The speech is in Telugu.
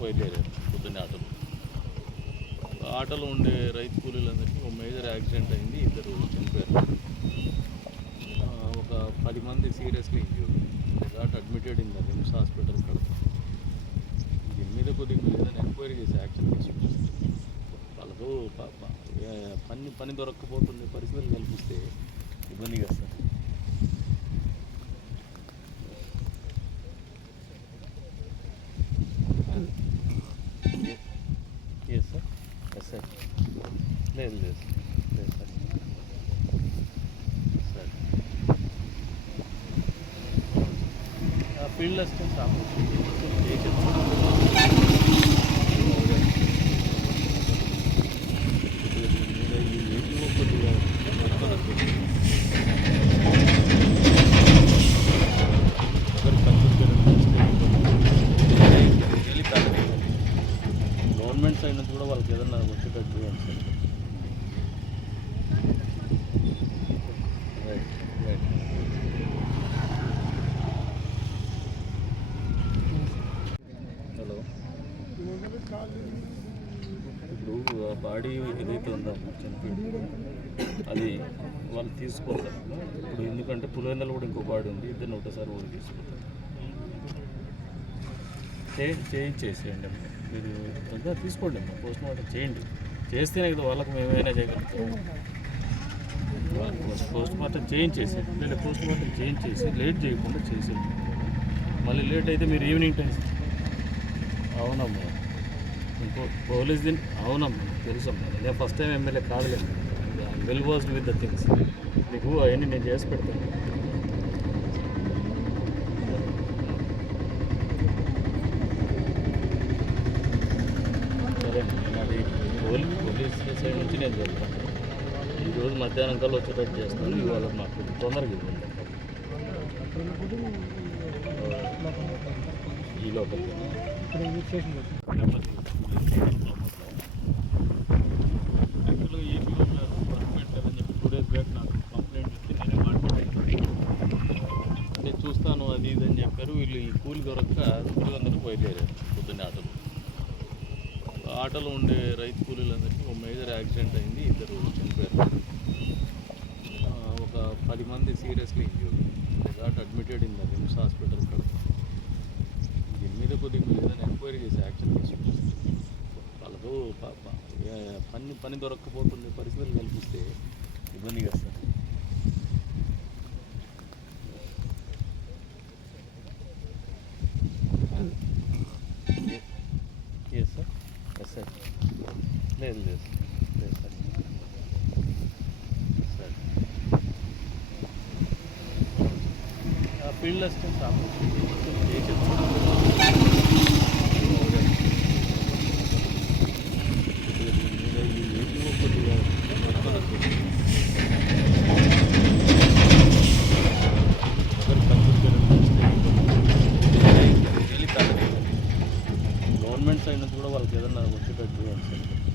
బయలుదేరారు పొద్దున్నే ఆటలు. ఆటోలో ఉండే రైతు కూలీలందరికీ ఒక మేజర్ యాక్సిడెంట్ అయింది ఇద్దరు చనిపోయారు. ఒక పది మంది seriously injured got admitted in the RIMS hospital Kadapa. దీని మీద కొద్దిగా ఏదైనా ఎంక్వైరీ చేసి యాక్షన్ తీసుకుంటారు వాళ్ళకు పని పని దొరక్కపోతుంది పరిస్థితులు కల్పిస్తే ఇబ్బంది కదా sir. Yes sir yes sir లేదు లేదు లేదు సార్ సార్ ఆ ఫీల్డ్ అసిస్టెంట్ గవర్నమెంట్ సైడ్ నుంచి కూడా వాళ్ళకి ఏదన్నా వచ్చేటట్టు చేయండి సార్ రైట్ రైట్ హలో ఇప్పుడు ఆ బాడీ ఏదైతే ఉందో చనిపోయింది అది వాళ్ళు తీసుకోవాలి. ఇప్పుడు ఎందుకంటే పులివెందలు కూడా ఇంకో బాడీ ఉంది ఇద్దరిని ఒకటేసారి ఊరికి తీసుకుంటారు చే చేయించేసేయండి మీరు ఇంకా తీసుకోండి అమ్మా. పోస్ట్ మార్టం చేయండి. చేస్తేనే కదా వాళ్ళకు మేము చేయగలుగుతాం పోస్ట్ మార్టం చేంజ్ లేదా పోస్ట్ మార్టం చేంజ్ చేసి లేట్ చేయకుండా చేసేయండి. మళ్ళీ లేట్ అయితే మీరు ఈవినింగ్ టైం అవునమ్మా. ఇంకో పోలీస్ దిన్ అవునమ్మా. తెలుసమ్మా. నేను ఫస్ట్ టైం ఎమ్మెల్యే కాదులే. Well versed with the things నీకు అవన్నీ నేను చేసి పెడతాను సరే నాది పోలీస్ పోలీస్ సైడ్ నుంచి నేను చెప్తాను ఈరోజు మధ్యాహ్నం కల్లా వచ్చేటట్టు చేస్తాను. ఇవాళ మాకు తొందరగా ఇవ్వండి. ఈ లోపల యాక్చువల్గా పర్మనెంట్ అని చెప్పి టూ డేస్ బ్యాక్ నాకు కంప్లైంట్ ఇస్తే నేనే మాట్లాడాను నేను చూస్తాను అది ఇది అని చెప్పారు. వీళ్ళు ఈ కూలి దొరక్క కూలీలందరూ బయలుదేరారు పొద్దున్నే ఆటోలో. ఆటోలో ఉండే రైతు కూలీలందరికీ ఒక మేజర్ యాక్సిడెంట్ అయింది. ఇద్దరు చనిపోయారు. ఒక పది మంది seriously injured got admitted in the hospital Kadapa. దీని మీద కొద్దిగా మీరు ఏదైనా ఎంక్వైరీ చేసి యాక్షన్ తీసుకుంటారు. వాళ్ళకు పని పని దొరక్కపోతుంది పరిస్థితులు కల్పిస్తే ఇబ్బంది కదా sir yes sir yes sir లేదు లేదు లేదు sir sir field assistant government side నుంచి కూడా వాళ్ళకి ఏదన్నా వచ్చేటట్టు చేయండి సార్.